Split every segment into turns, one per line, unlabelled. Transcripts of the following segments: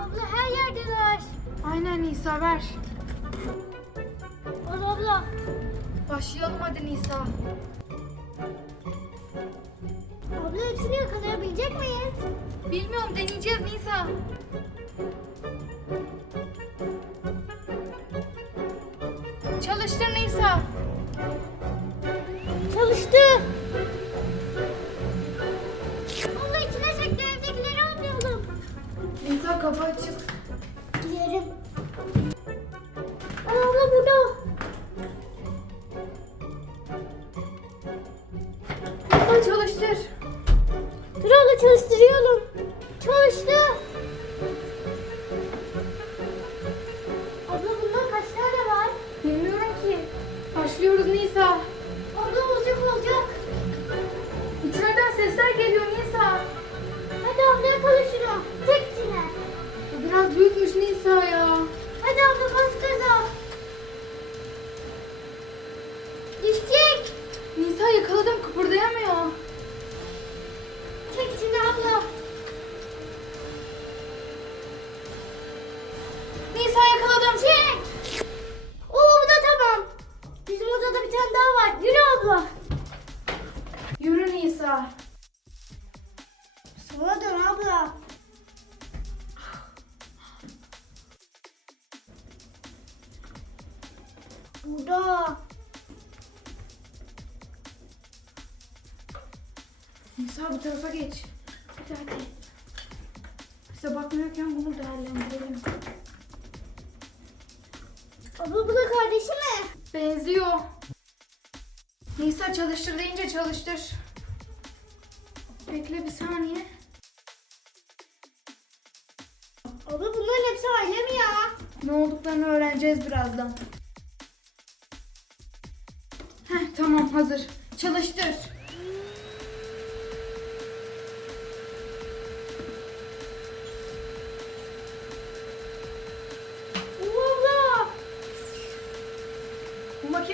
Abla her yerdeler.
Aynen Nisa ver.
Al abla.
Başlayalım hadi Nisa.
Abla hepsini yakalayabilecek miyiz?
Bilmiyorum deneyeceğiz Nisa. Kapı açık.
Giderim.
Nisa yakaladım.
Çek. Oo bu da tamam. Bizim odada bir tane daha var. Yürü abla.
Yürü Nisa.
Sola dön abla. Burada.
Nisa bu tarafa geç. Hadi hadi. Bize bakmıyorken bunu değerlendirelim.
Abla bu da kardeşi mi?
Benziyor. Nisa çalıştır deyince çalıştır. Bekle bir saniye.
Abla bunların hepsi aile mi ya?
Ne olduklarını öğreneceğiz birazdan. Heh tamam hazır. Çalıştır.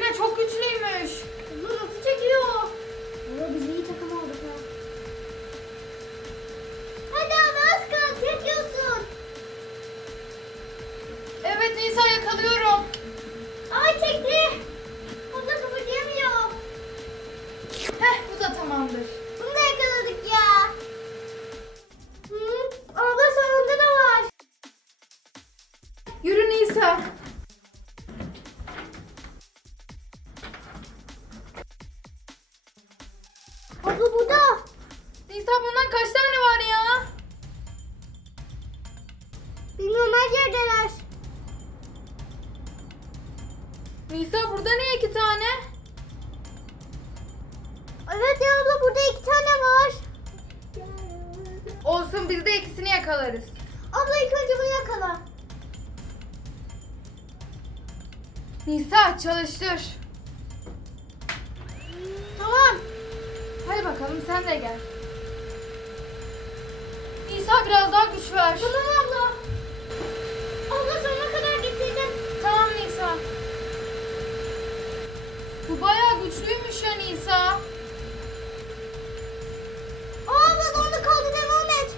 Makine çok güçlüymüş.
Abla nasıl çekiyor? Abla biz iyi takım olduk ha. Hadi abla az kal çekiyorsun.
Evet Nisa yakalıyorum.
Ay çekti. Abla kıpırdayamıyor.
Heh bu da tamamdır.
Bunu da yakaladık ya. Hı, abla sonunda da var.
Yürü Nisa. Bundan kaç tane var ya?
Bilmiyorum her yerdeler.
Nisa burada niye iki tane?
Evet ya abla burada iki tane var.
Olsun biz de ikisini yakalarız.
Abla ilk önce bunu yakala.
Nisa çalıştır.
Tamam.
Hadi bakalım sen de gel. Nisa biraz daha güç ver.
Tamam abla. Abla sonuna kadar getirdim.
Tamam Nisa. Bu bayağı güçlüymüş ya Nisa.
Abla dondu kaldı devam et.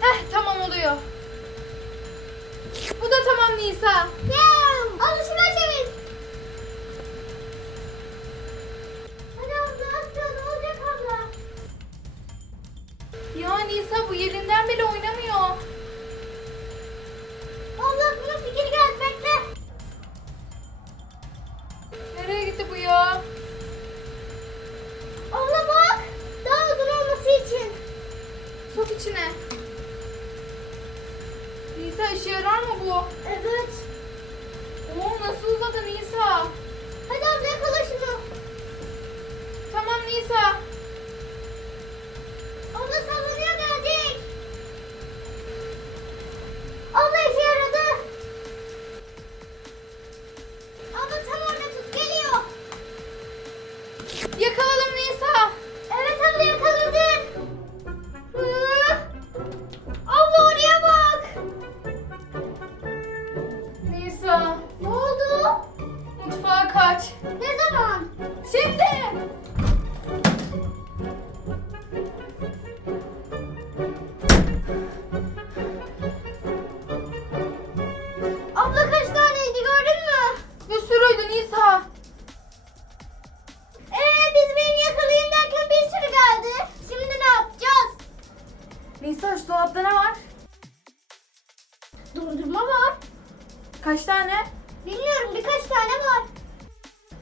Heh tamam oluyor. Bu da tamam Nisa. Kaç.
Ne zaman?
Şimdi.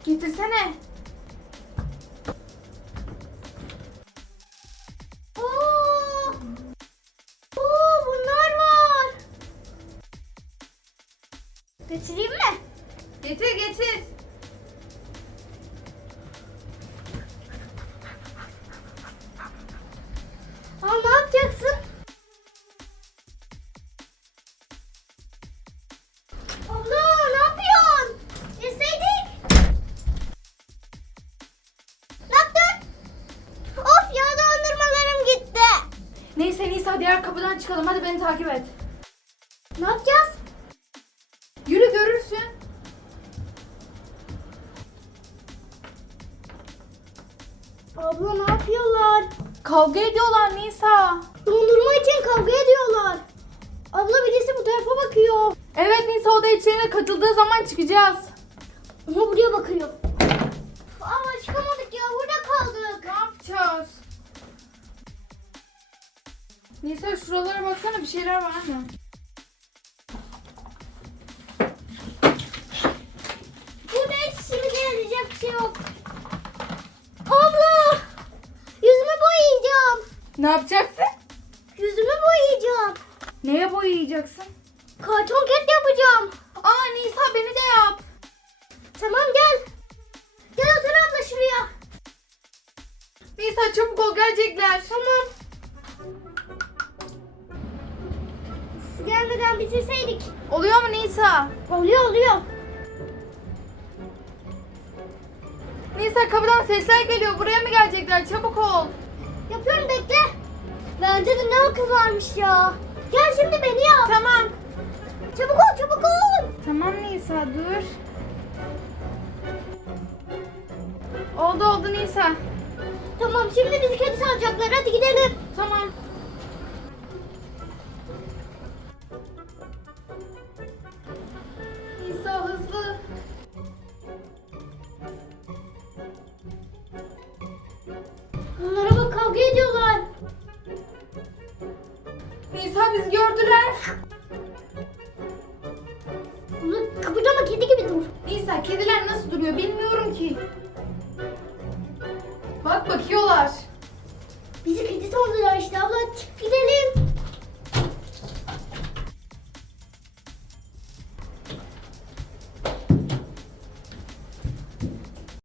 Getirsene.
Oo! Oo bunlar var. Götüreyim mi?
Getir getir. Çıkalım. Hadi beni takip et.
Ne yapacağız?
Yürü görürsün.
Abla ne yapıyorlar?
Kavga ediyorlar Nisa.
Dondurma için kavga ediyorlar. Abla birisi bu tarafa bakıyor.
Evet Nisa o da içerine katıldığı zaman çıkacağız.
Ama buraya bakıyor. Ama çıkamadık ya burada kaldık.
Ne yapacağız? Nisa şuralara baksana bir şeyler var mı?
Burada hiç işimize yarayacak bir şey yok. Abla! Yüzümü boyayacağım.
Ne yapacaksın?
Yüzümü boyayacağım.
Neye boyayacaksın?
Karton ket yapacağım.
Aa Nisa beni de yap.
Tamam gel. Gel otur abla şuraya.
Nisa çabuk ol gelecekler.
Tamam. Gelmeden bitirseydik.
Oluyor mu Nisa?
Oluyor oluyor.
Nisa kapıdan sesler geliyor. Buraya mı gelecekler? Çabuk ol.
Yapıyorum bekle. Bence de ne akıl varmış ya. Gel şimdi beni yap.
Tamam.
Çabuk ol çabuk ol.
Tamam Nisa dur. Oldu oldu Nisa.
Tamam şimdi bizi kedi salacaklar hadi gidelim.
Tamam.
Kavga ediyorlar.
Nisa bizi gördüler.
Bunu kıpırdama kedi gibi dur.
Nisa kediler nasıl duruyor bilmiyorum ki. Bak bakıyorlar.
Bizi kedi sandılar işte abla çık gidelim.